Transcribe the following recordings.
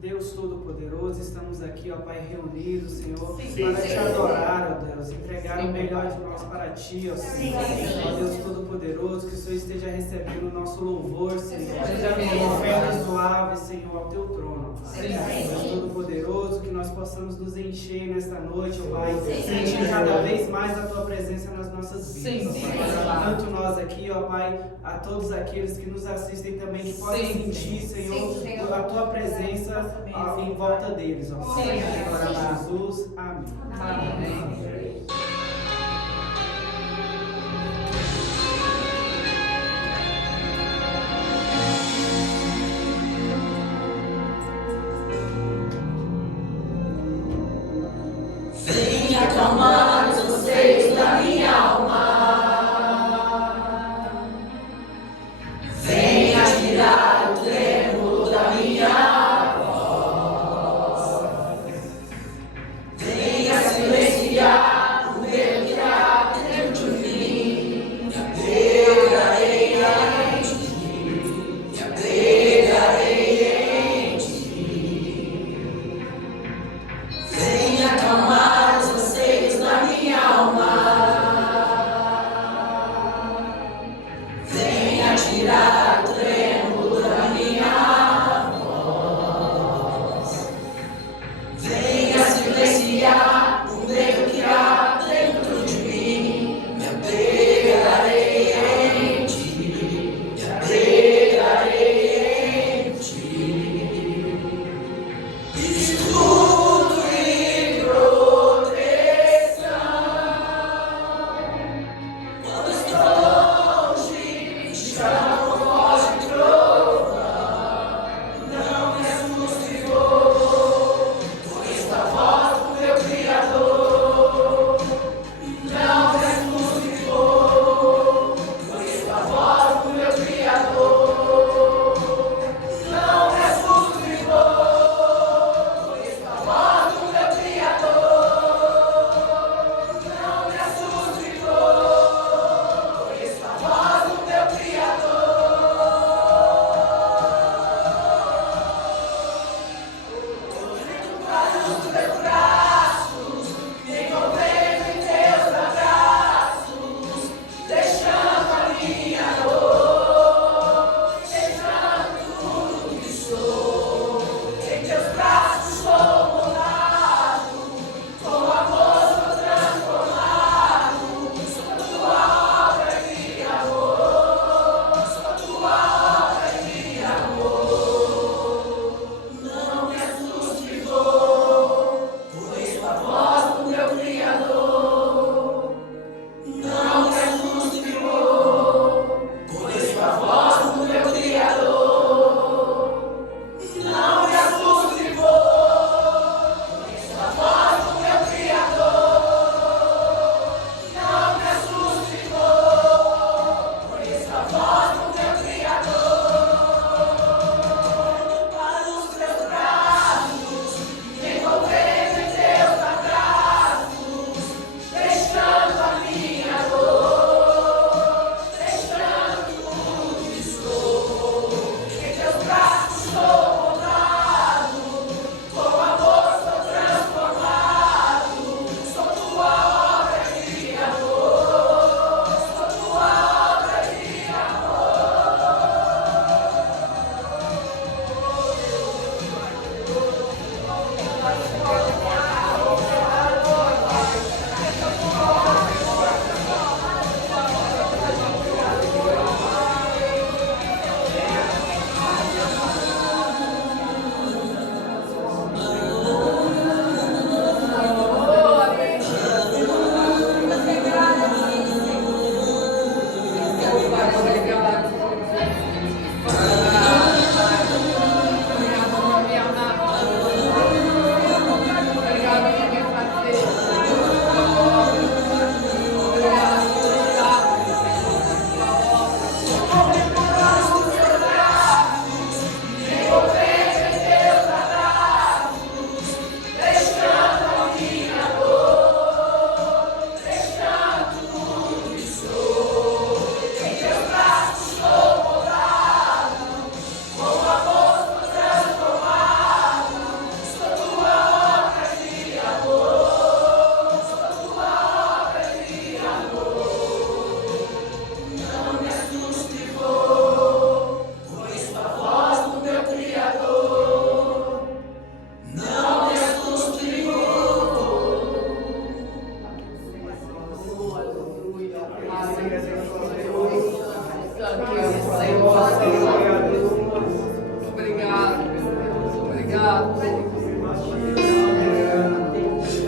Deus Todo-Poderoso, estamos aqui, ó Pai, reunidos, Senhor, Sim, para te adorar, ó Deus, entregar o melhor de nós para Ti, ó Senhor. Ó Deus Todo-Poderoso, que o Senhor esteja recebendo o nosso louvor, Senhor, ofertas suaves, Senhor, ao Teu trono. Deus Todo-Poderoso, que nós possamos nos encher nesta noite, ó Pai, sentir cada vez mais a Tua presença nas nossas vidas. Tanto nós aqui, ó Pai, a todos aqueles que nos assistem também, que possam sentir, Senhor, a Tua presença em volta deles, ó Senhor. Em nome de Jesus, amém. Amém. Venha acalmar os anseios da minha alma. Venha tirar o trêmulo da minha voz. Venha silenciar o medo que há dentro de mim. Entregarei em ti. Entregarei em ti. Venha acalmar os anseios da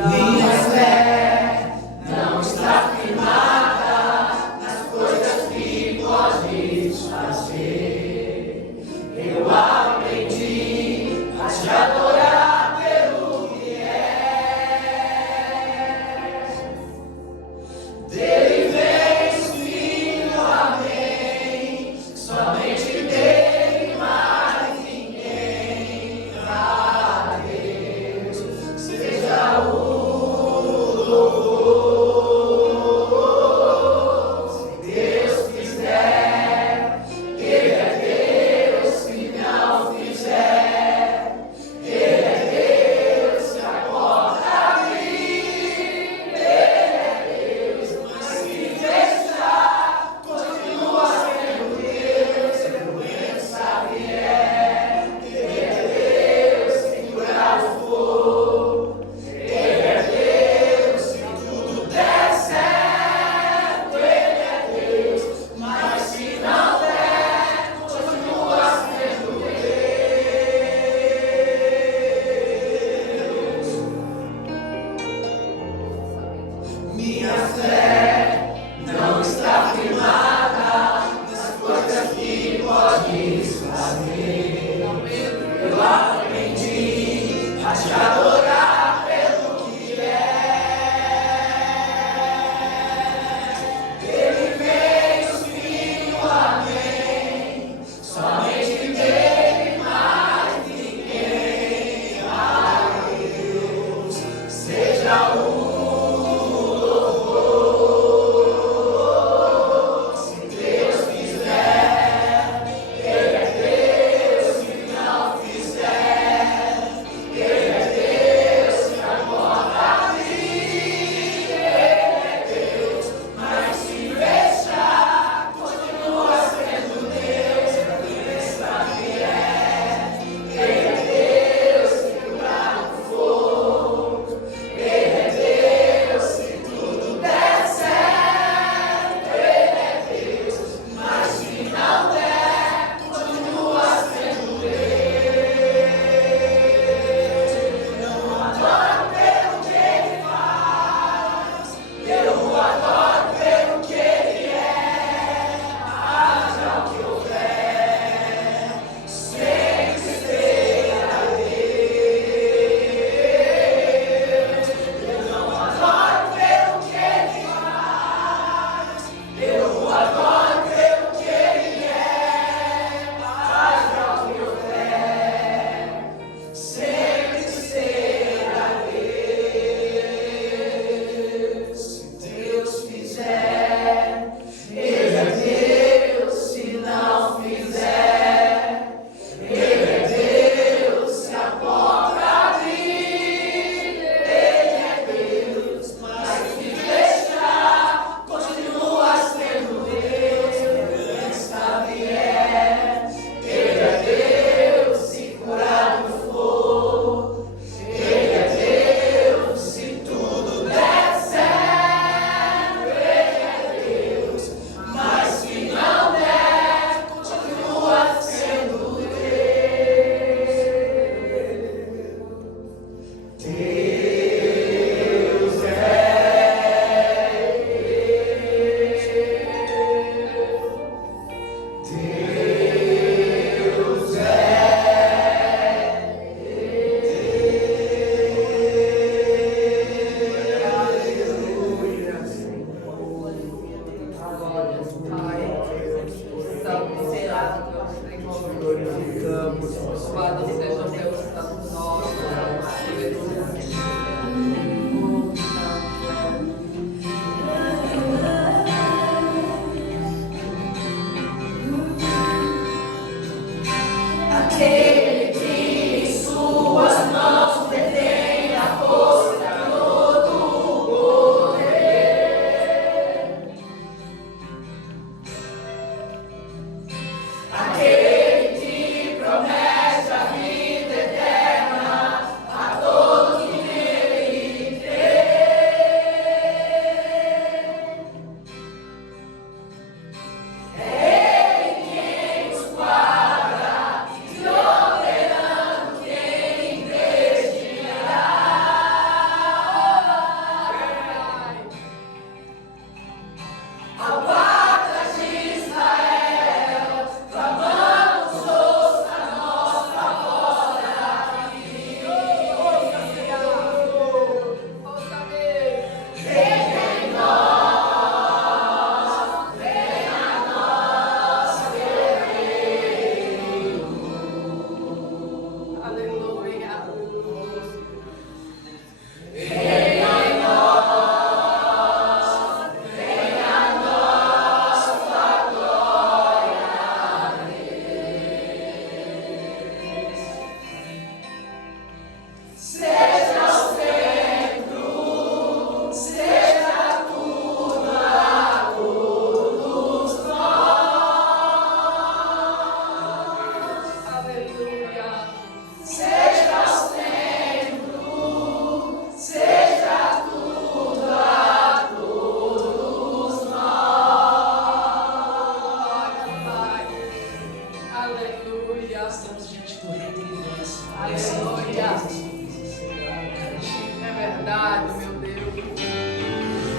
Minha fé não está firmada nas coisas que podes fazer. Eu aprendi a te adorar pelo que és. Dele vem o Filho, amém. Somente dele mais ninguém.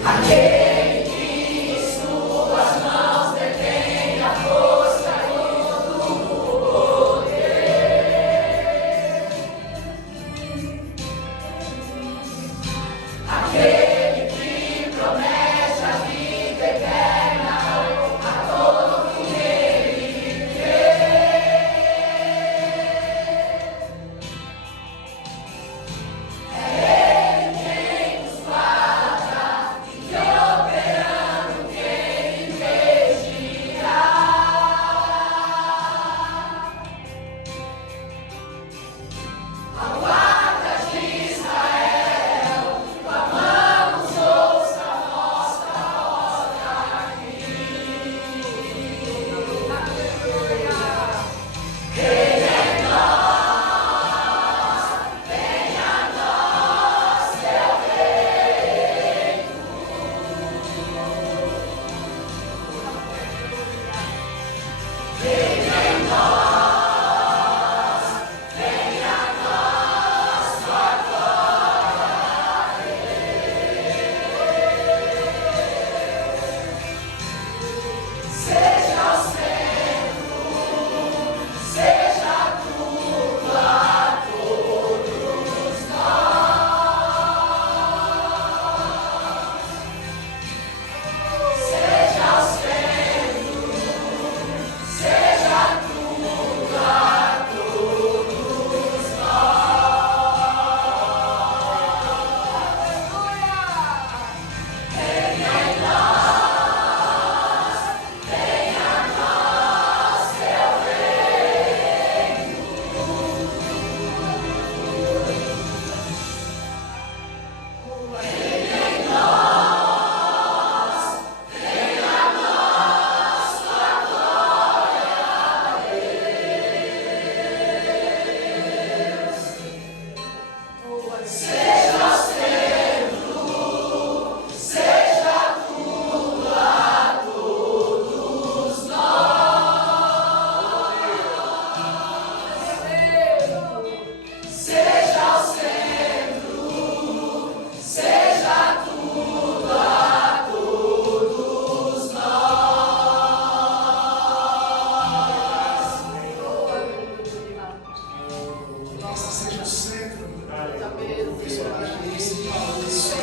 Aquele que em suas mãos detém a força e todo o poder. Aquele que promete a vida eterna a todo que nele crê. É Ele quem nos guarda e operando quem impedirá. A guarda de Israel, clamamos, ouça a nossa roda aqui. Venha em nós, venha a nós, teu reino. Venha em nós, venha a nós, tua glória. Seja o centro, seja tudo a todos nós. Seja o centro, seja tudo a todos nós. Venha em nós, venha a nós, teu reino. Venha em nós, venha a nós, tua glória, Deus. Seja o centro, seja tudo a todos nós. Seja o centro, seja tudo a todos nós. Nossa, seja o centro do personagem principal desse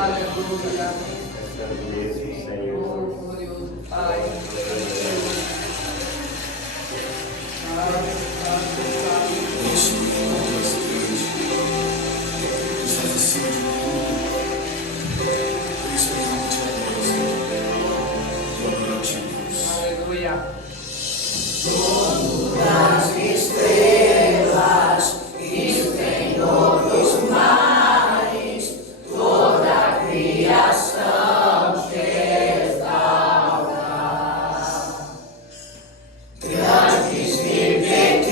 Aleluia. Mesmo, Senhor. Oh, glorioso Pai. Isso é uma coisa grande. Está acima de tudo. Por isso eu te adoro, Senhor. Eu adoro a Ti, Deus. Aleluia. Das estrelas e o Senhor dos mares, toda a criação te exalta. Grandes e pequenos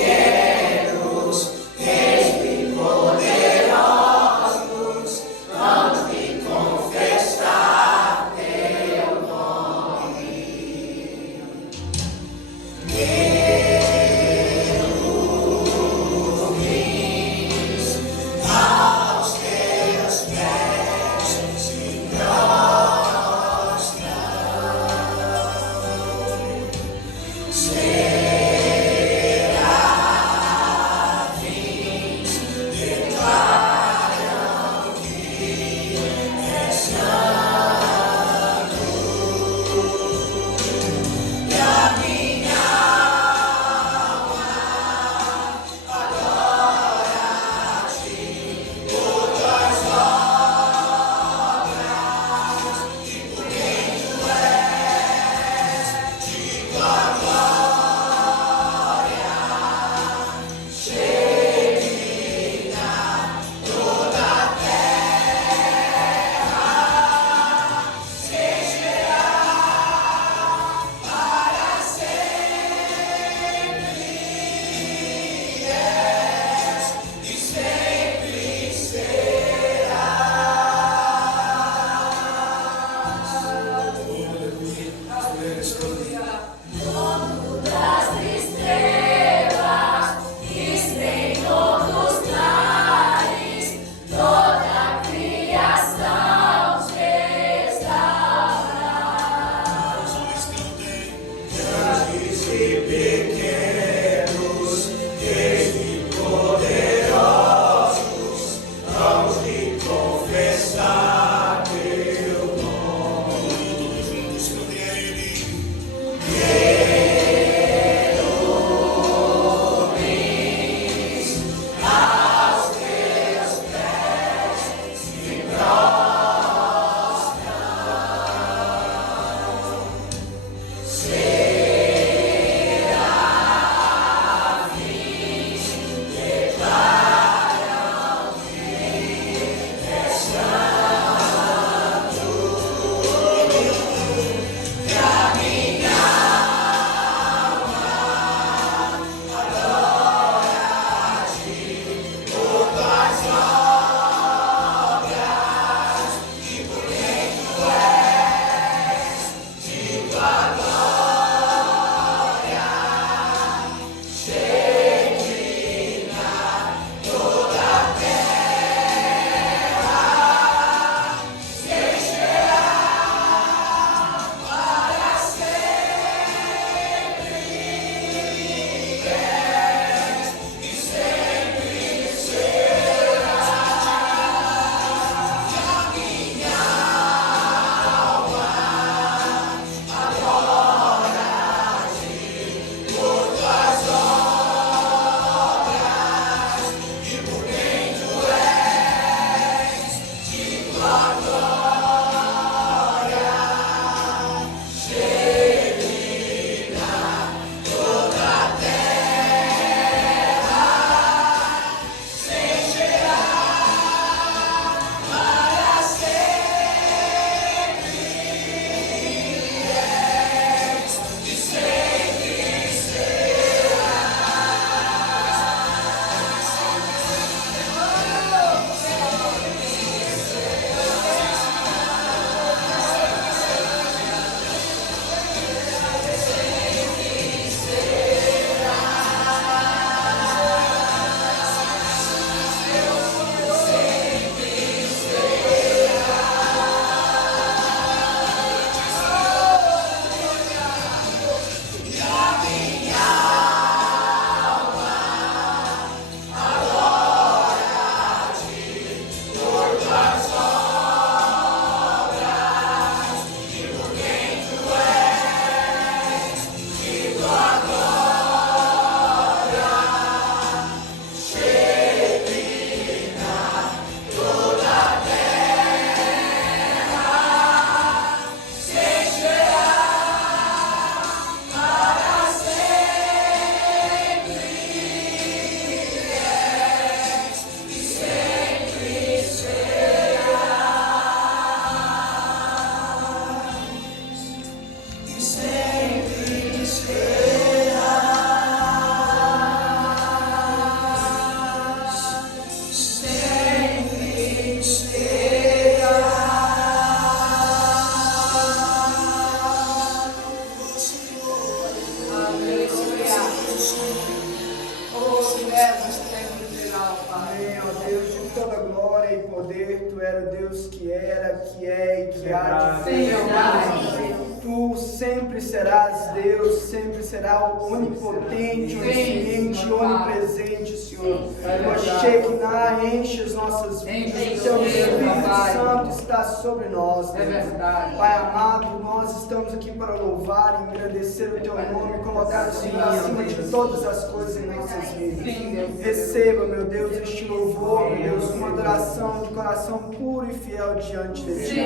era, que é e que há de vir. Verdade. Tu sempre serás Deus, sempre será o onipotente, onisciente, onipresente, Senhor. Shekinah, enche as nossas vidas, o Teu Espírito Santo está sobre nós, Deus. Pai amado, nós estamos aqui para louvar e engrandecer o Teu nome, colocar o Senhor acima de todas as coisas em nossas vidas. Receba, meu Deus, este louvor, meu Deus, uma adoração de coração puro e fiel diante de Ti.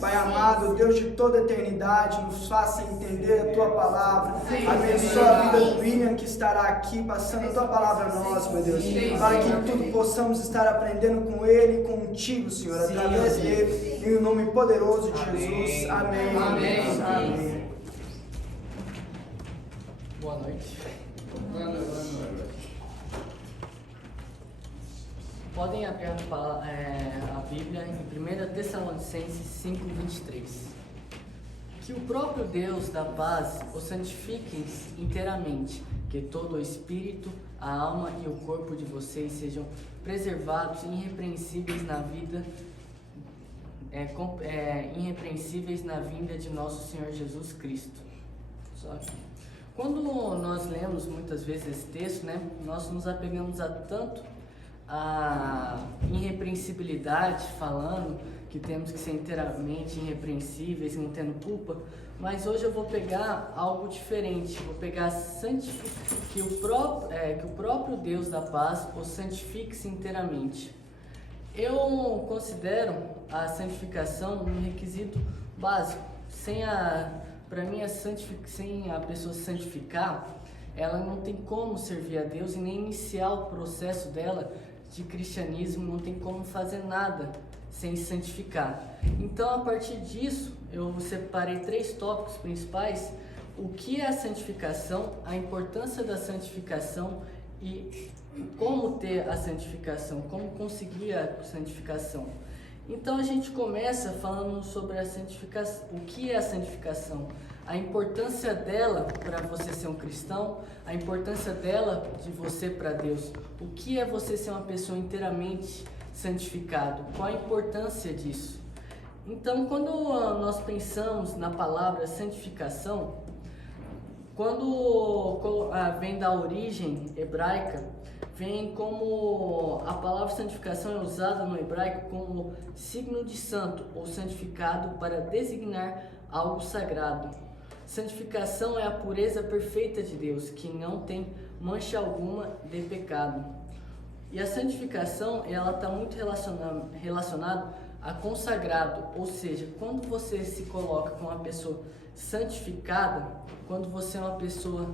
Pai amado, Deus de toda a eternidade, nos faça entender a Tua palavra. Abençoa a vida do William que estará aqui passando a Tua palavra a nós, meu Deus. Para que tudo possamos estar aprendendo com Ele e contigo, Senhor, através dele, em nome poderoso de Jesus. Amém. Amém. Boa noite. Boa noite. Podem abrir a Bíblia em 1 Tessalonicenses 5:23. Que o próprio Deus da paz os santifique inteiramente, que todo o espírito, a alma e o corpo de vocês sejam preservados irrepreensíveis na vida, irrepreensíveis na vinda de nosso Senhor Jesus Cristo. Só que quando nós lemos muitas vezes esse texto, né, nós nos apegamos a tanto a irrepreensibilidade, falando que temos que ser inteiramente irrepreensíveis, não tendo culpa, mas hoje eu vou pegar algo diferente, vou pegar que o próprio Deus da paz o santifique-se inteiramente. Eu considero a santificação um requisito básico. Sem a pessoa se santificar, ela não tem como servir a Deus e nem iniciar o processo dela de cristianismo, não tem como fazer nada sem se santificar. Então, a partir disso, eu separei 3 tópicos principais: o que é a santificação, a importância da santificação e como ter a santificação, como conseguir a santificação. Então, a gente começa falando sobre a santificação, o que é a santificação, a importância dela para você ser um cristão, a importância dela de você para Deus. O que é você ser uma pessoa inteiramente santificado? Qual a importância disso? Então, quando nós pensamos na palavra santificação, quando vem da origem hebraica, vem como a palavra santificação é usada no hebraico como signo de santo ou santificado para designar algo sagrado. Santificação é a pureza perfeita de Deus, que não tem mancha alguma de pecado. E a santificação, ela está muito relacionada a consagrado, ou seja, quando você se coloca como uma pessoa santificada, quando você é uma pessoa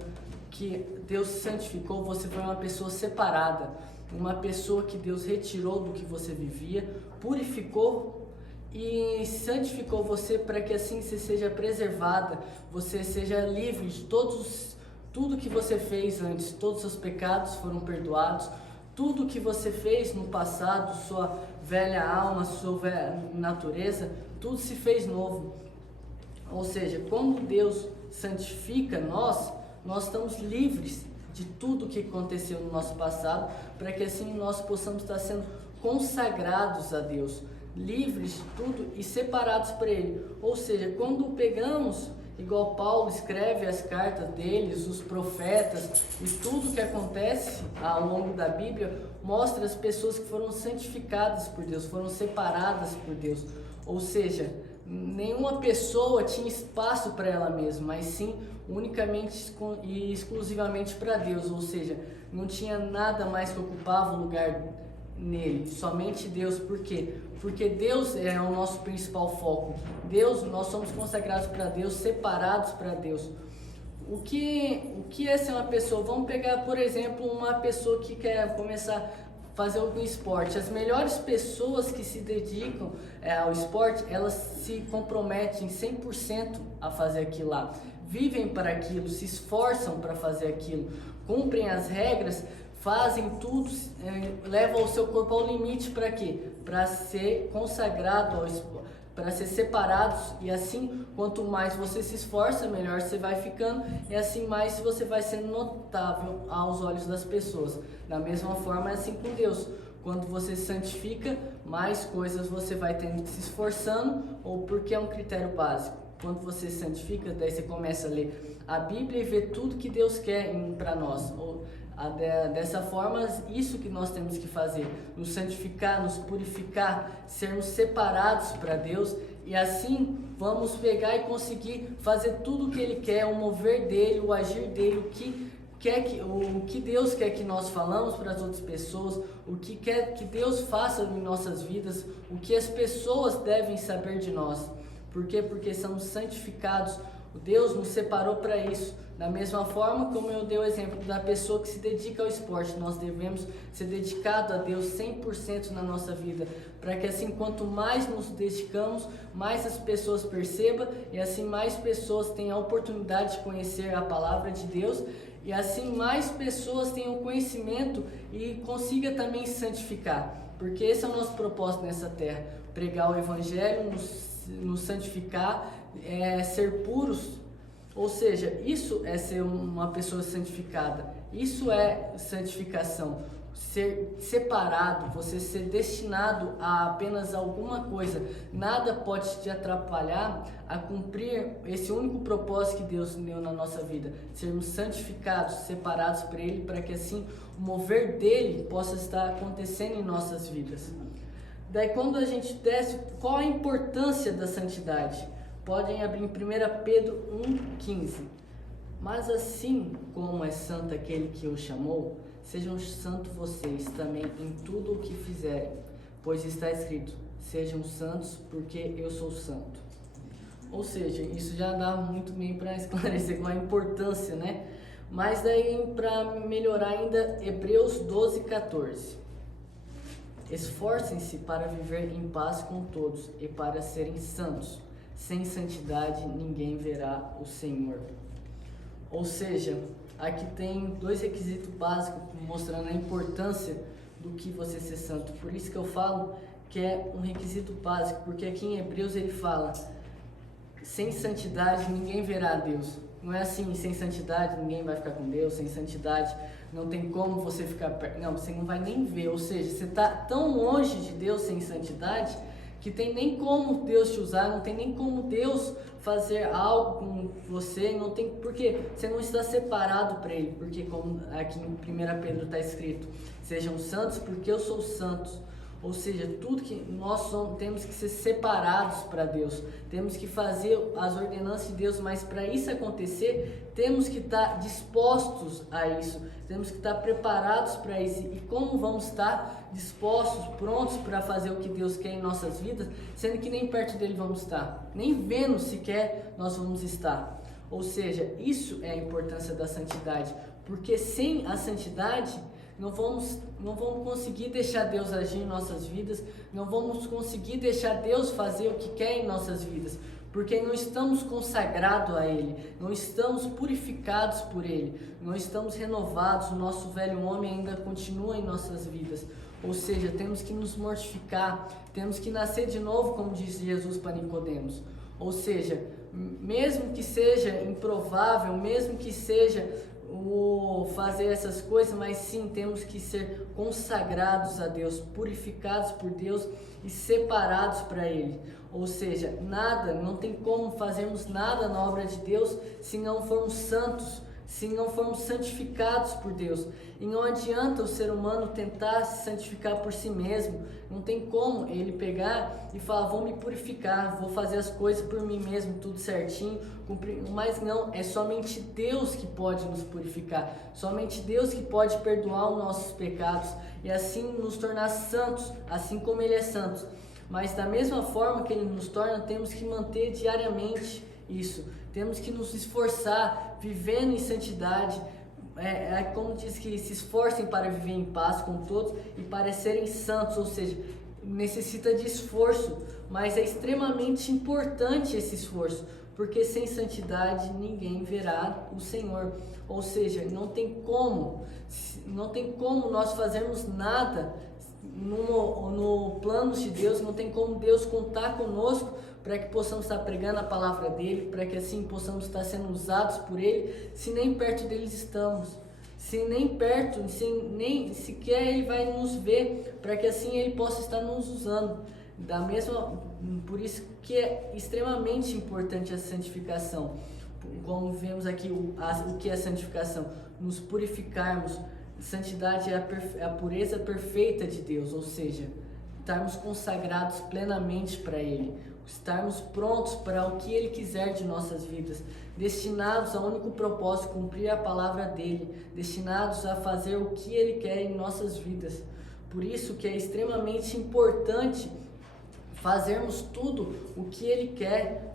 que Deus santificou, você foi uma pessoa separada, uma pessoa que Deus retirou do que você vivia, purificou e santificou você para que assim você seja preservada, você seja livre de tudo que você fez antes, todos os seus pecados foram perdoados, tudo que você fez no passado, sua velha alma, sua velha natureza, tudo se fez novo. Ou seja, quando Deus santifica nós estamos livres de tudo que aconteceu no nosso passado, para que assim nós possamos estar sendo consagrados a Deus, livres de tudo e separados para Ele. Ou seja, quando pegamos, igual Paulo escreve as cartas deles, os profetas e tudo que acontece ao longo da Bíblia, mostra as pessoas que foram santificadas por Deus, foram separadas por Deus. Ou seja, nenhuma pessoa tinha espaço para ela mesma, mas sim unicamente e exclusivamente para Deus. Ou seja, não tinha nada mais que ocupava o lugar nele, somente Deus. Por quê? Porque Deus é o nosso principal foco. Nós somos consagrados para Deus, separados para Deus. O que é ser uma pessoa? Vamos pegar, por exemplo, uma pessoa que quer começar a fazer algum esporte. As melhores pessoas que se dedicam ao esporte, elas se comprometem 100% a fazer aquilo lá. Vivem para aquilo, se esforçam para fazer aquilo, cumprem as regras, fazem tudo, levam o seu corpo ao limite. Para quê? Para ser consagrado ao esporte, para ser separados. E assim, quanto mais você se esforça, melhor você vai ficando, e assim mais você vai sendo notável aos olhos das pessoas. Da mesma forma é assim com Deus. quando você se santifica, mais coisas você vai tendo que se esforçando, ou porque é um critério básico. Quando você se santifica, daí você começa a ler a Bíblia e ver tudo que Deus quer para nós. Dessa forma, isso que nós temos que fazer, nos santificar, nos purificar, sermos separados para Deus, e assim vamos pegar e conseguir fazer tudo o que Ele quer, o mover dEle, o agir dEle, o que Deus quer que nós falamos para as outras pessoas, o que quer que Deus faça em nossas vidas, o que as pessoas devem saber de nós. Por quê? Porque somos santificados. Deus nos separou para isso. Da mesma forma como eu dei o exemplo da pessoa que se dedica ao esporte, nós devemos ser dedicados a Deus 100% na nossa vida, para que assim, quanto mais nos dedicamos, mais as pessoas percebam, e assim mais pessoas tenham a oportunidade de conhecer a palavra de Deus, e assim mais pessoas tenham conhecimento e consiga também se santificar, porque esse é o nosso propósito nessa terra, pregar o evangelho, nos santificar, ser puros. Ou seja, isso é ser uma pessoa santificada, isso é santificação, ser separado, você ser destinado a apenas alguma coisa, nada pode te atrapalhar a cumprir esse único propósito que Deus deu na nossa vida, sermos santificados, separados para Ele, para que assim o mover dEle possa estar acontecendo em nossas vidas. Daí quando a gente desce, qual a importância da santidade? Podem abrir em 1 Pedro 1,15. Mas assim como é santo aquele que o chamou, sejam santos vocês também em tudo o que fizerem, pois está escrito, sejam santos porque eu sou santo. Ou seja, isso já dá muito bem para esclarecer qual a importância, né? Mas daí para melhorar ainda, Hebreus 12,14. Esforcem-se para viver em paz com todos e para serem santos. Sem santidade ninguém verá o Senhor. Ou seja, aqui tem dois requisitos básicos mostrando a importância do que você ser santo. Por isso que eu falo que é um requisito básico, porque aqui em Hebreus ele fala: sem santidade ninguém verá a Deus. Não é assim, sem santidade ninguém vai ficar com Deus, sem santidade não tem como você ficar perto. Não, você não vai nem ver. Ou seja, você está tão longe de Deus sem santidade que tem nem como Deus te usar, não tem nem como Deus fazer algo com você, não tem, porque você não está separado para Ele, porque como aqui em 1 Pedro está escrito, sejam santos porque eu sou santo. Ou seja, tudo que nós somos, temos que ser separados para Deus, temos que fazer as ordenanças de Deus, mas para isso acontecer, temos que estar dispostos a isso, temos que estar preparados para isso. E como vamos estar dispostos, prontos para fazer o que Deus quer em nossas vidas, sendo que nem perto dele vamos estar, nem vendo sequer nós vamos estar. Ou seja, isso é a importância da santidade, porque sem a santidade, não vamos conseguir deixar Deus agir em nossas vidas, não vamos conseguir deixar Deus fazer o que quer em nossas vidas, porque não estamos consagrados a Ele, não estamos purificados por Ele, não estamos renovados, o nosso velho homem ainda continua em nossas vidas. Ou seja, temos que nos mortificar, temos que nascer de novo, como disse Jesus para Nicodemos. Ou seja, mesmo que seja improvável, mesmo que seja fazer essas coisas, mas sim temos que ser consagrados a Deus, purificados por Deus e separados para Ele. Ou seja, não tem como fazermos nada na obra de Deus se não formos santos, se não formos santificados por Deus. E não adianta o ser humano tentar se santificar por si mesmo, não tem como ele pegar e falar, vou me purificar, vou fazer as coisas por mim mesmo, tudo certinho, mas não, é somente Deus que pode nos purificar, somente Deus que pode perdoar os nossos pecados e assim nos tornar santos, assim como Ele é santo. Mas da mesma forma que Ele nos torna, temos que manter diariamente isso, temos que nos esforçar, vivendo em santidade, como diz que se esforcem para viver em paz com todos e para serem santos, ou seja, necessita de esforço, mas é extremamente importante esse esforço, porque sem santidade ninguém verá o Senhor. Ou seja, não tem como nós fazermos nada no plano de Deus, não tem como Deus contar conosco para que possamos estar pregando a palavra dEle, para que assim possamos estar sendo usados por Ele, se nem perto deles estamos. sem nem perto, sem nem sequer Ele vai nos ver, para que assim Ele possa estar nos usando. Por isso que é extremamente importante a santificação. Como vemos aqui o que é santificação, nos purificarmos. Santidade é a pureza perfeita de Deus, ou seja, estarmos consagrados plenamente para Ele, estarmos prontos para o que Ele quiser de nossas vidas, destinados ao único propósito, cumprir a palavra dEle, destinados a fazer o que Ele quer em nossas vidas. Por isso que é extremamente importante fazermos tudo o que Ele quer,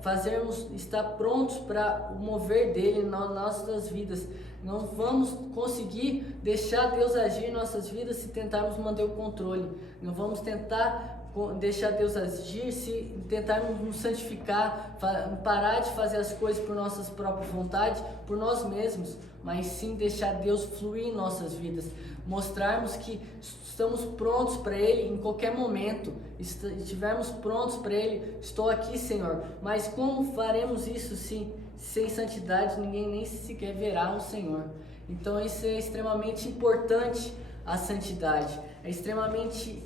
estar prontos para o mover dEle nas nossas vidas. Não vamos conseguir deixar Deus agir em nossas vidas se tentarmos manter o controle. Não vamos tentar deixar Deus agir se tentarmos nos santificar, parar de fazer as coisas por nossas próprias vontades, por nós mesmos, mas sim deixar Deus fluir em nossas vidas. Mostrarmos que estamos prontos para Ele em qualquer momento, estivermos prontos para Ele. Estou aqui, Senhor, mas como faremos isso se sem santidade ninguém nem sequer verá o Senhor? Então isso é extremamente importante, a santidade, é extremamente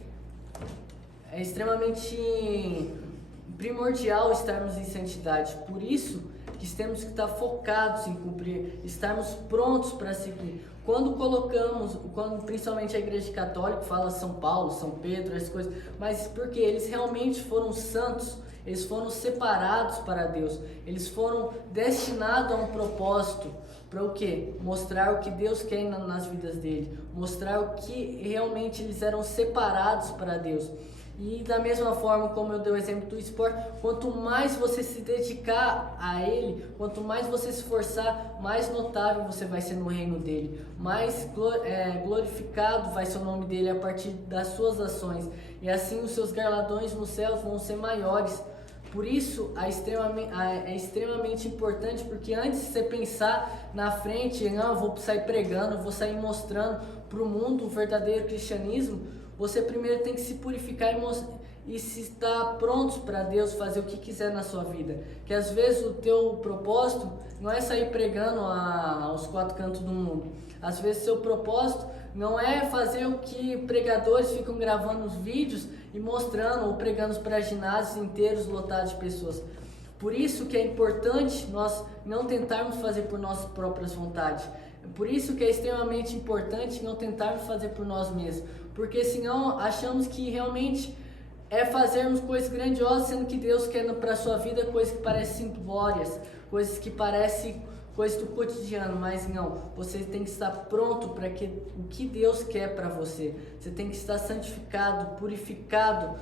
primordial estarmos em santidade. Por isso que temos que estar focados em cumprir, estarmos prontos para seguir. Quando principalmente a Igreja Católica fala São Paulo, São Pedro, essas coisas, mas porque eles realmente foram santos, eles foram separados para Deus, eles foram destinados a um propósito. Para o quê? Mostrar o que Deus quer nas vidas dele, mostrar o que realmente eles eram separados para Deus. E da mesma forma como eu dei o exemplo do esporte, quanto mais você se dedicar a ele, quanto mais você se esforçar, mais notável você vai ser no reino dele, mais glorificado vai ser o nome dele a partir das suas ações, e assim os seus galardões nos céus vão ser maiores. Por isso é extremamente importante, porque antes de você pensar na frente, não, eu vou sair pregando, vou sair mostrando para o mundo o verdadeiro cristianismo, você primeiro tem que se purificar e se estar prontos para Deus fazer o que quiser na sua vida. Que às vezes o teu propósito não é sair pregando aos quatro cantos do mundo. Às vezes seu propósito não é fazer o que pregadores ficam gravando os vídeos e mostrando ou pregando para ginásios inteiros lotados de pessoas. Por isso que é importante nós não tentarmos fazer por nossas próprias vontades. Por isso que é extremamente importante não tentarmos fazer por nós mesmos. Porque senão achamos que realmente é fazermos coisas grandiosas, sendo que Deus quer para a sua vida coisas que parecem simplórias, coisas que parecem coisas do cotidiano, mas não, você tem que estar pronto para o que Deus quer para você. Você tem que estar santificado, purificado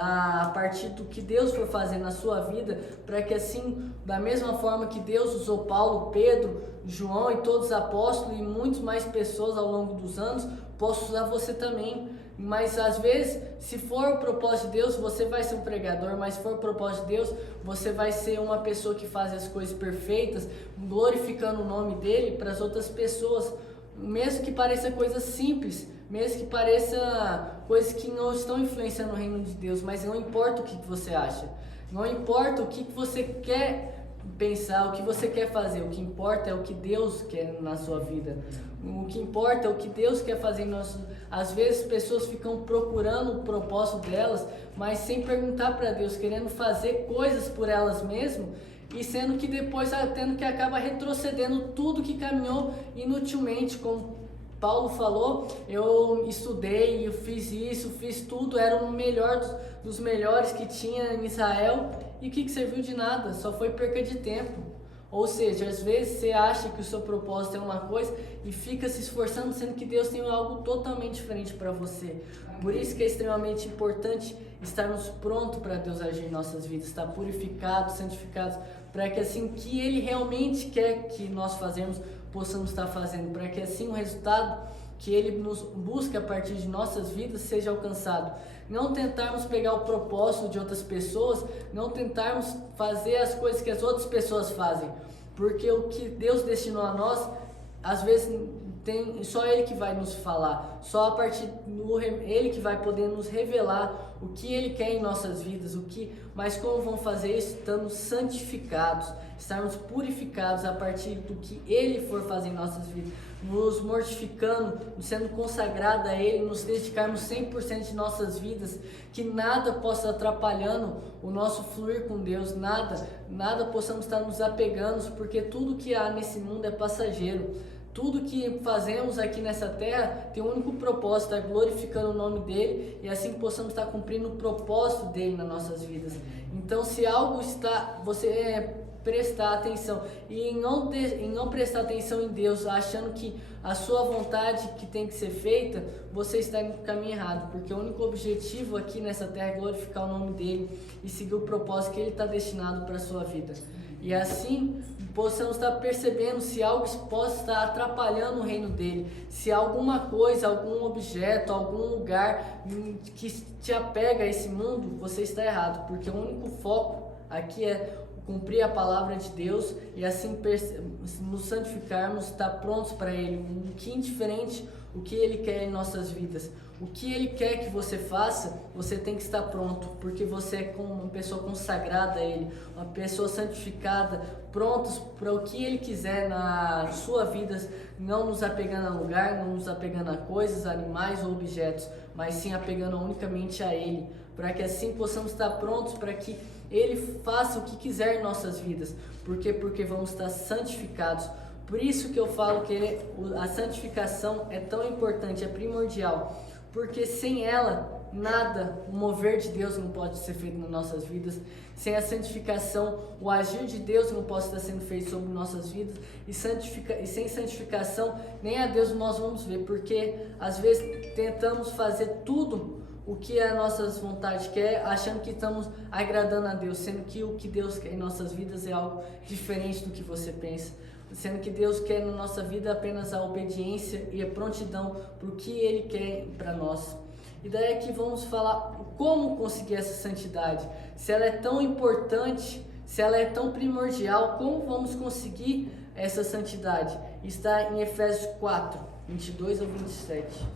a partir do que Deus for fazer na sua vida, para que assim, da mesma forma que Deus usou Paulo, Pedro, João e todos os apóstolos e muitas mais pessoas ao longo dos anos, possa usar você também. Mas às vezes, se for o propósito de Deus, você vai ser um pregador, mas se for o propósito de Deus, você vai ser uma pessoa que faz as coisas perfeitas, glorificando o nome dele para as outras pessoas, mesmo que pareça coisa simples, mesmo que pareça coisas que não estão influenciando o reino de Deus, mas não importa o que você acha, não importa o que você quer pensar, o que você quer fazer, o que importa é o que Deus quer na sua vida, o que importa é o que Deus quer fazer em nosso. Às vezes pessoas ficam procurando o propósito delas, mas sem perguntar para Deus, querendo fazer coisas por elas mesmas, e sendo que depois tendo que acaba retrocedendo tudo que caminhou inutilmente. Como Paulo falou, eu estudei, eu fiz isso, fiz tudo, era o melhor dos melhores que tinha em Israel, e o que serviu de nada, só foi perca de tempo. Ou seja, às vezes você acha que o seu propósito é uma coisa e fica se esforçando, sendo que Deus tem algo totalmente diferente para você. Por isso que é extremamente importante estarmos prontos para Deus agir em nossas vidas, estar purificados, santificados, para que assim que Ele realmente quer que nós fazemos, possamos estar fazendo, para que assim o resultado que Ele nos busca a partir de nossas vidas seja alcançado. Não tentarmos pegar o propósito de outras pessoas, não tentarmos fazer as coisas que as outras pessoas fazem, porque o que Deus destinou a nós, às vezes só Ele que vai nos falar, só a partir Ele que vai poder nos revelar o que Ele quer em nossas vidas, mas como vamos fazer isso? Estando santificados, estarmos purificados a partir do que Ele for fazer em nossas vidas, nos mortificando, sendo consagrado a Ele, nos dedicarmos 100% de nossas vidas, que nada possa atrapalhando o nosso fluir com Deus, nada possamos estar nos apegando, porque tudo que há nesse mundo é passageiro. Tudo que fazemos aqui nessa terra tem um único propósito, é glorificando o nome dele, e assim possamos estar cumprindo o propósito dele nas nossas vidas. Então, se algo está, você prestar atenção e não prestar atenção em Deus, achando que a sua vontade que tem que ser feita, você está no caminho errado, porque o único objetivo aqui nessa terra é glorificar o nome dele e seguir o propósito que ele está destinado para a sua vida. E assim possamos estar percebendo se algo possa estar atrapalhando o reino dele, se alguma coisa, algum objeto, algum lugar que te apega a esse mundo, você está errado, porque o único foco aqui é cumprir a palavra de Deus e assim nos santificarmos, estar prontos para Ele, um que indiferente o que Ele quer em nossas vidas. O que Ele quer que você faça, você tem que estar pronto, porque você é uma pessoa consagrada a Ele, uma pessoa santificada, prontos para o que Ele quiser na sua vida, não nos apegando a lugar, não nos apegando a coisas, animais ou objetos, mas sim apegando unicamente a Ele, para que assim possamos estar prontos para que Ele faça o que quiser em nossas vidas. Por quê? Porque vamos estar santificados. Por isso que eu falo que a santificação é tão importante, é primordial. Porque sem ela, nada, o mover de Deus não pode ser feito nas nossas vidas. Sem a santificação, o agir de Deus não pode estar sendo feito sobre nossas vidas. E sem santificação, nem a Deus nós vamos ver. Porque às vezes tentamos fazer tudo o que a nossa vontade quer, achando que estamos agradando a Deus, sendo que o que Deus quer em nossas vidas é algo diferente do que você pensa, sendo que Deus quer na nossa vida apenas a obediência e a prontidão para o que Ele quer para nós. E daí aqui vamos falar como conseguir essa santidade, se ela é tão importante, se ela é tão primordial, como vamos conseguir essa santidade? Está em Efésios 4, 22 ao 27.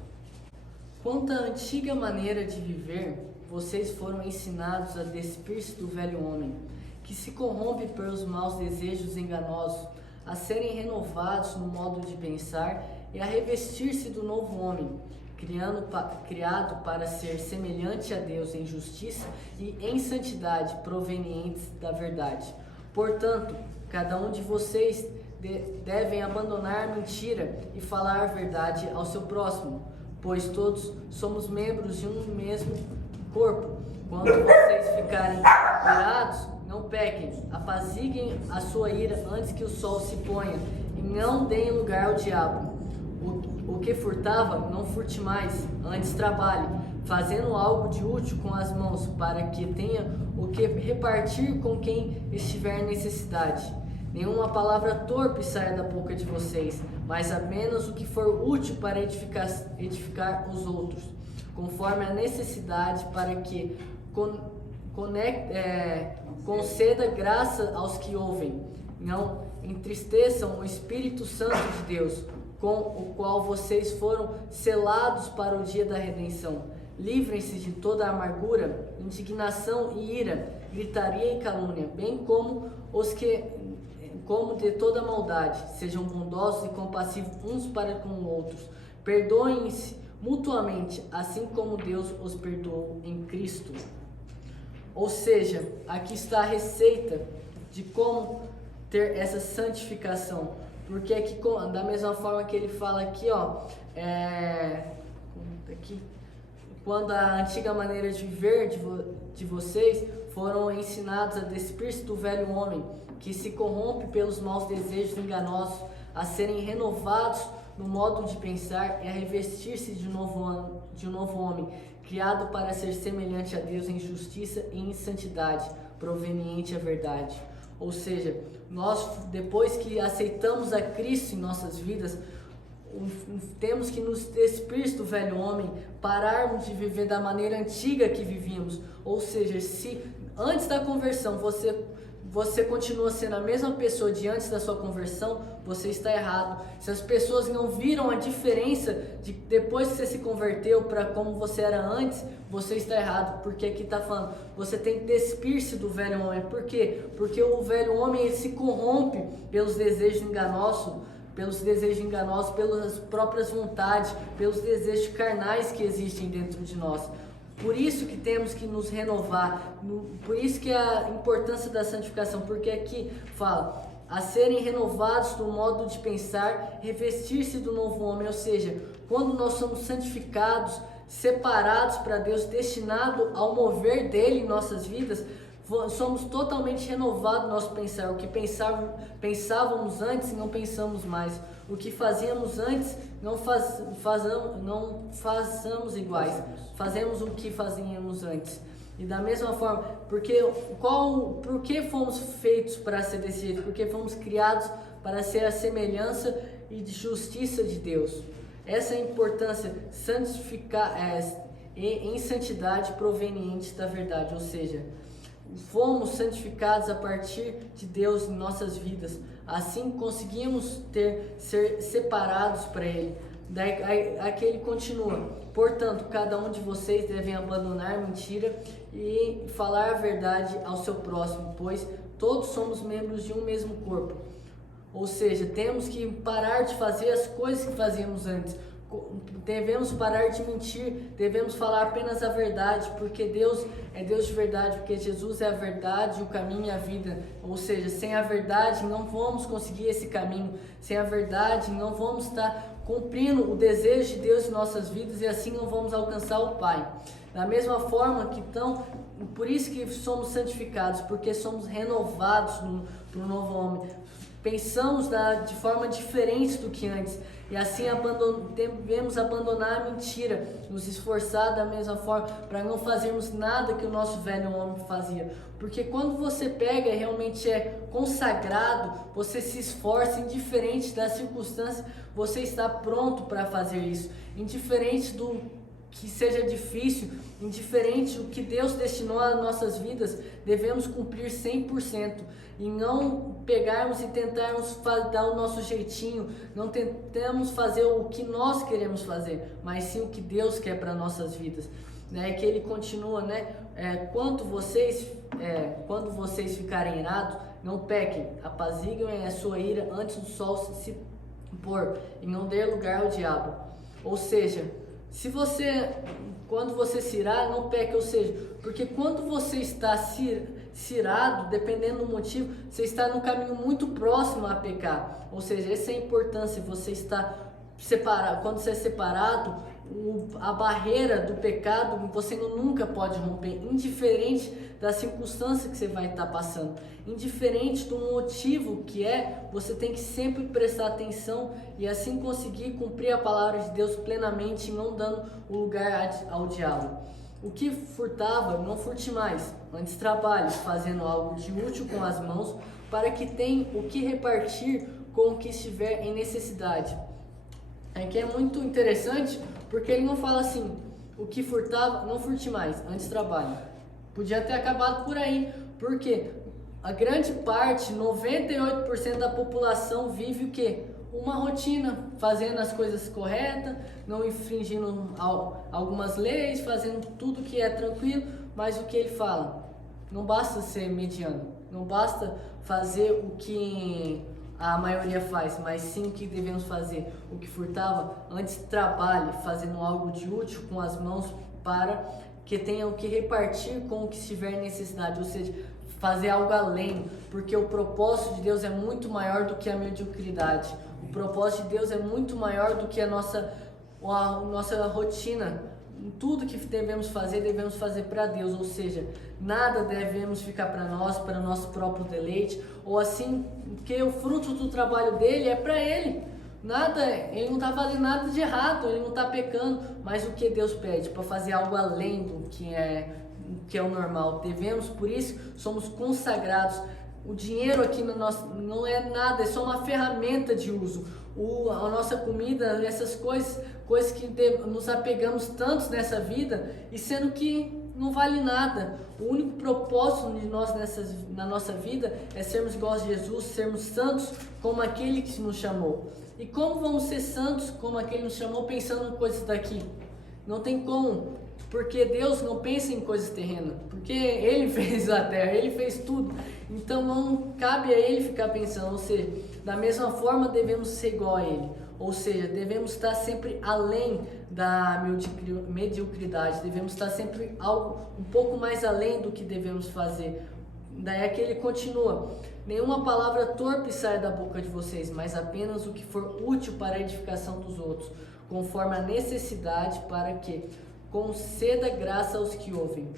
Quanto à antiga maneira de viver, vocês foram ensinados a despir-se do velho homem, que se corrompe pelos maus desejos enganosos, a serem renovados no modo de pensar e a revestir-se do novo homem, criado para ser semelhante a Deus em justiça e em santidade provenientes da verdade. Portanto, cada um de vocês devem abandonar a mentira e falar a verdade ao seu próximo, pois todos somos membros de um mesmo corpo. Quando vocês ficarem irados, não pequem, apaziguem a sua ira antes que o sol se ponha, e não deem lugar ao diabo. O que furtava, não furte mais, antes trabalhe, fazendo algo de útil com as mãos, para que tenha o que repartir com quem estiver em necessidade. Nenhuma palavra torpe saia da boca de vocês, mas apenas o que for útil para edificar os outros, conforme a necessidade, para que conceda graça aos que ouvem. Não entristeçam o Espírito Santo de Deus, com o qual vocês foram selados para o dia da redenção. Livrem-se de toda amargura, indignação e ira, gritaria e calúnia, bem como de toda maldade. Sejam bondosos e compassivos uns para com outros. Perdoem-se mutuamente, assim como Deus os perdoou em Cristo. Ou seja, aqui está a receita de como ter essa santificação. Porque aqui, da mesma forma que ele fala aqui, quando a antiga maneira de viver de vocês foram ensinados a despir-se do velho homem, que se corrompe pelos maus desejos enganosos, a serem renovados no modo de pensar e a revestir-se de um novo homem, criado para ser semelhante a Deus em justiça e em santidade, proveniente à verdade. Ou seja, nós, depois que aceitamos a Cristo em nossas vidas, temos que nos despir do velho homem, pararmos de viver da maneira antiga que vivíamos. Ou seja, se antes da conversão você você continua sendo a mesma pessoa de antes da sua conversão, você está errado. Se as pessoas não viram a diferença de depois que você se converteu para como você era antes, você está errado, porque aqui está falando, você tem que despir-se do velho homem. Por quê? Porque o velho homem ele se corrompe pelos desejos enganosos, pelas próprias vontades, pelos desejos carnais que existem dentro de nós. Por isso que temos que nos renovar, por isso que a importância da santificação, porque aqui fala a serem renovados no modo de pensar, revestir-se do novo homem, ou seja, quando nós somos santificados, separados para Deus, destinados ao mover dele em nossas vidas, somos totalmente renovados no nosso pensar. O que pensávamos antes, não pensamos mais. O que fazíamos antes, não façamos iguais. Fazemos o que fazíamos antes. E da mesma forma, por que fomos feitos para ser desse jeito? Porque fomos criados para ser a semelhança e de justiça de Deus. Essa é a importância, santificar em santidade proveniente da verdade, ou seja, fomos santificados a partir de Deus em nossas vidas. Assim conseguimos ser separados para Ele. Aqui ele continua: portanto, cada um de vocês deve abandonar a mentira e falar a verdade ao seu próximo, pois todos somos membros de um mesmo corpo. Ou seja, temos que parar de fazer as coisas que fazíamos antes. Devemos parar de mentir, devemos falar apenas a verdade, porque Deus é Deus de verdade, porque Jesus é a verdade, o caminho e a vida. Ou seja, sem a verdade não vamos conseguir esse caminho, sem a verdade não vamos estar cumprindo o desejo de Deus em nossas vidas e assim não vamos alcançar o Pai. Da mesma forma que então, por isso que somos santificados, porque somos renovados no novo homem. Pensamos de forma diferente do que antes. E assim devemos abandonar a mentira, nos esforçar da mesma forma para não fazermos nada que o nosso velho homem fazia. Porque quando você pega e realmente é consagrado, você se esforça, indiferente das circunstâncias, você está pronto para fazer isso. Indiferente do que seja difícil, indiferente do que Deus destinou às nossas vidas, devemos cumprir 100%. E não pegarmos e tentarmos dar o nosso jeitinho, não tentamos fazer o que nós queremos fazer, mas sim o que Deus quer para nossas vidas. Que ele continua, quando vocês ficarem irados, não pequem, apaziguem a sua ira antes do sol se pôr, e não dê lugar ao diabo. Ou seja, quando você se irar, não peque, ou seja, porque quando você está irado, dependendo do motivo, você está no caminho muito próximo a pecar. Ou seja, essa é a importância, você está separado. Quando você é separado, a barreira do pecado você nunca pode romper, indiferente da circunstância que você vai estar passando, indiferente do motivo que você tem que sempre prestar atenção e assim conseguir cumprir a palavra de Deus plenamente, não dando o lugar ao diabo. O que furtava, não furte mais, antes trabalhe, fazendo algo de útil com as mãos, para que tenha o que repartir com o que estiver em necessidade. Aqui é muito interessante, porque ele não fala assim, o que furtava, não furte mais, antes trabalhe. Podia ter acabado por aí, porque a grande parte, 98% da população vive o quê? Uma rotina, fazendo as coisas corretas, não infringindo algumas leis, fazendo tudo que é tranquilo, mas o que ele fala? Não basta ser mediano, não basta fazer o que a maioria faz, mas sim o que devemos fazer. O que furtava, antes trabalhe, fazendo algo de útil com as mãos para que tenha o que repartir com o que estiver em necessidade, ou seja, fazer algo além, porque o propósito de Deus é muito maior do que a mediocridade. O propósito de Deus é muito maior do que a nossa rotina. Tudo que devemos fazer para Deus, ou seja, nada devemos ficar para nós, para nosso próprio deleite, ou assim, porque o fruto do trabalho dele é para ele. Ele não está fazendo nada de errado, ele não está pecando, mas o que Deus pede? Para fazer algo além do que é o normal. Por isso, somos consagrados. O dinheiro aqui não é nada, é só uma ferramenta de uso. A nossa comida, essas coisas que nos apegamos tanto nessa vida, e sendo que não vale nada. O único propósito de nós na nossa vida é sermos iguais a Jesus, sermos santos como aquele que nos chamou. E como vamos ser santos como aquele que nos chamou pensando em coisas daqui? Não tem como, porque Deus não pensa em coisas terrenas, porque Ele fez a terra, Ele fez tudo. Então não cabe a Ele ficar pensando, ou seja, da mesma forma devemos ser igual a Ele. Ou seja, devemos estar sempre além da mediocridade, devemos estar sempre algo um pouco mais além do que devemos fazer. Daí é que ele continua: nenhuma palavra torpe sai da boca de vocês, mas apenas o que for útil para a edificação dos outros, conforme a necessidade, para que conceda graça aos que ouvem.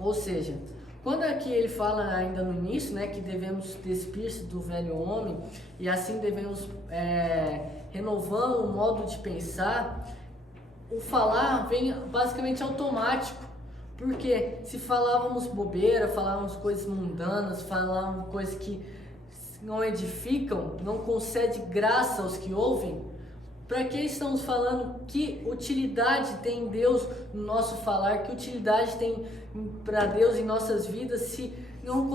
Ou seja, quando aqui ele fala ainda no início, né, que devemos despir-se do velho homem e assim devemos renovando o modo de pensar, o falar vem basicamente automático. Porque se falávamos bobeira, falávamos coisas mundanas, falávamos coisas que não edificam, não concede graça aos que ouvem, para que estamos falando? Que utilidade tem Deus no nosso falar? Que utilidade tem para Deus em nossas vidas se não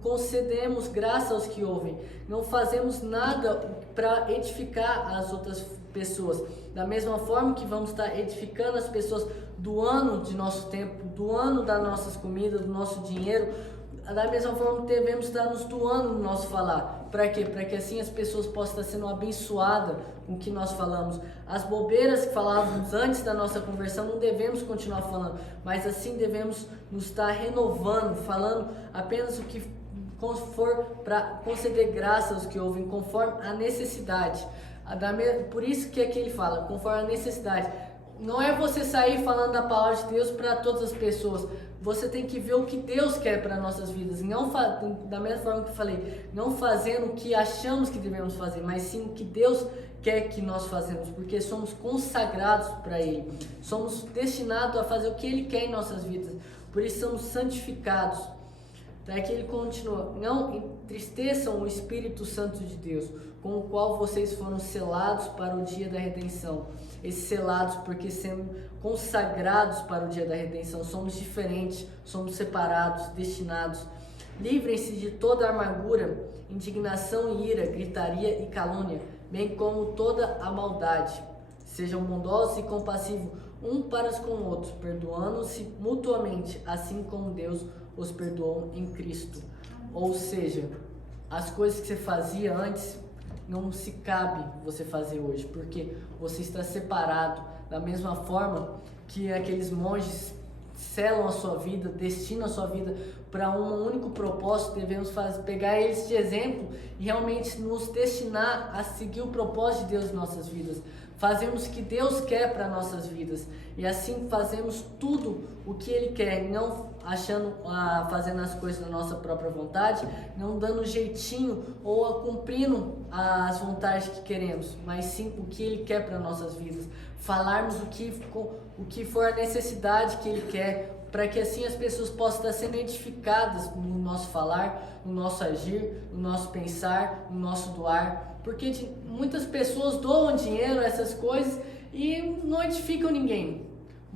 concedemos graça aos que ouvem? Não fazemos nada para edificar as outras pessoas. Da mesma forma que vamos estar edificando as pessoas, doando de nosso tempo, doando das nossas comidas, do nosso dinheiro, da mesma forma devemos estar nos doando no nosso falar. Para quê? Para que assim as pessoas possam estar sendo abençoadas com o que nós falamos. As bobeiras que falávamos antes da nossa conversão não devemos continuar falando, mas assim devemos nos estar renovando, falando apenas o que for para conceder graça aos que ouvem, conforme a necessidade. Por isso que aqui ele fala, conforme a necessidade. Não é você sair falando da palavra de Deus para todas as pessoas. Você tem que ver o que Deus quer para nossas vidas. Não da mesma forma que eu falei, não fazendo o que achamos que devemos fazer, mas sim o que Deus quer que nós façamos, porque somos consagrados para Ele. Somos destinados a fazer o que Ele quer em nossas vidas. Por isso somos santificados. Daí que ele continua: não entristeçam o Espírito Santo de Deus, com o qual vocês foram selados para o dia da redenção. Esses selados porque sendo consagrados para o dia da redenção, somos diferentes, somos separados, destinados. Livrem-se de toda amargura, indignação e ira, gritaria e calúnia, bem como toda a maldade. Sejam bondosos e compassivos um para com o outro, perdoando-se mutuamente, assim como Deus os perdoou em Cristo. Ou seja, as coisas que você fazia antes não se cabe você fazer hoje, porque você está separado. Da mesma forma que aqueles monges selam a sua vida, destinam a sua vida para um único propósito, devemos pegar eles de exemplo e realmente nos destinar a seguir o propósito de Deus em nossas vidas. Fazemos o que Deus quer para nossas vidas e assim fazemos tudo o que Ele quer, não fazendo as coisas da nossa própria vontade, não dando jeitinho ou cumprindo as vontades que queremos, mas sim o que Ele quer para nossas vidas. Falarmos o que for a necessidade que Ele quer, para que assim as pessoas possam estar sendo edificadas no nosso falar, no nosso agir, no nosso pensar, no nosso doar. Porque muitas pessoas doam dinheiro, essas coisas, e não edificam ninguém.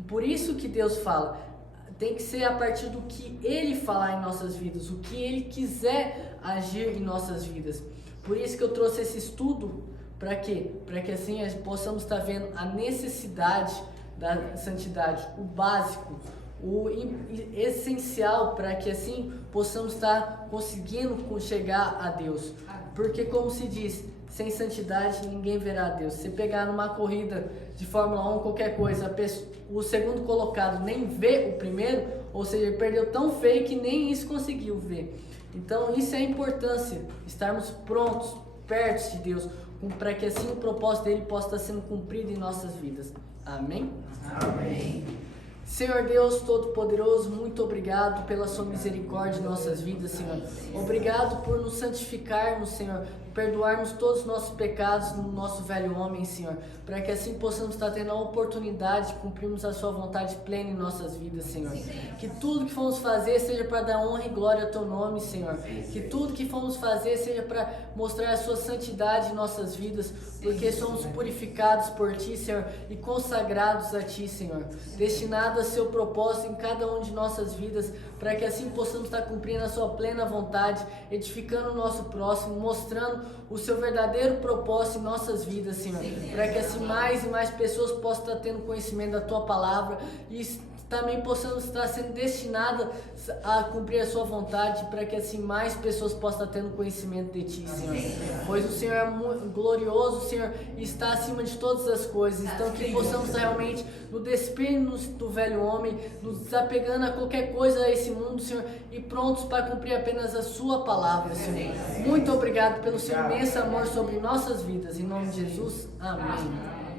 Por isso que Deus fala, tem que ser a partir do que Ele falar em nossas vidas, o que Ele quiser agir em nossas vidas. Por isso que eu trouxe esse estudo, para quê? Para que assim possamos estar vendo a necessidade da santidade, o básico, o essencial, para que assim possamos estar conseguindo chegar a Deus. Porque como se diz, sem santidade ninguém verá a Deus. Se pegar numa corrida de Fórmula 1, qualquer coisa, o segundo colocado nem vê o primeiro, ou seja, ele perdeu tão feio que nem isso conseguiu ver. Então isso é a importância, estarmos prontos, perto de Deus, para que assim o propósito dele possa estar sendo cumprido em nossas vidas. Amém? Amém. Senhor Deus Todo-Poderoso, muito obrigado pela sua misericórdia em nossas vidas, Senhor. Obrigado por nos santificarmos, Senhor, perdoarmos todos os nossos pecados no nosso velho homem, Senhor, para que assim possamos estar tendo a oportunidade de cumprirmos a sua vontade plena em nossas vidas, Senhor. Que tudo que formos fazer seja para dar honra e glória ao teu nome, Senhor. Que tudo que formos fazer seja para mostrar a sua santidade em nossas vidas, porque somos purificados por ti, Senhor, e consagrados a ti, Senhor, destinados a seu propósito em cada um de nossas vidas, para que assim possamos estar cumprindo a sua plena vontade, edificando o nosso próximo, mostrando o seu verdadeiro propósito em nossas vidas, Senhor, para que assim mais e mais pessoas possam estar tendo conhecimento da tua palavra e também possamos estar sendo destinadas a cumprir a sua vontade, para que assim mais pessoas possam estar tendo conhecimento de ti, Senhor. Pois o Senhor é muito glorioso, Senhor, e está acima de todas as coisas. Então que possamos realmente nos despir-nos do velho homem, nos desapegando a qualquer coisa a esse mundo, Senhor, e prontos para cumprir apenas a sua palavra, Senhor. Muito obrigado pelo seu imenso amor sobre nossas vidas. Em nome de Jesus, amém.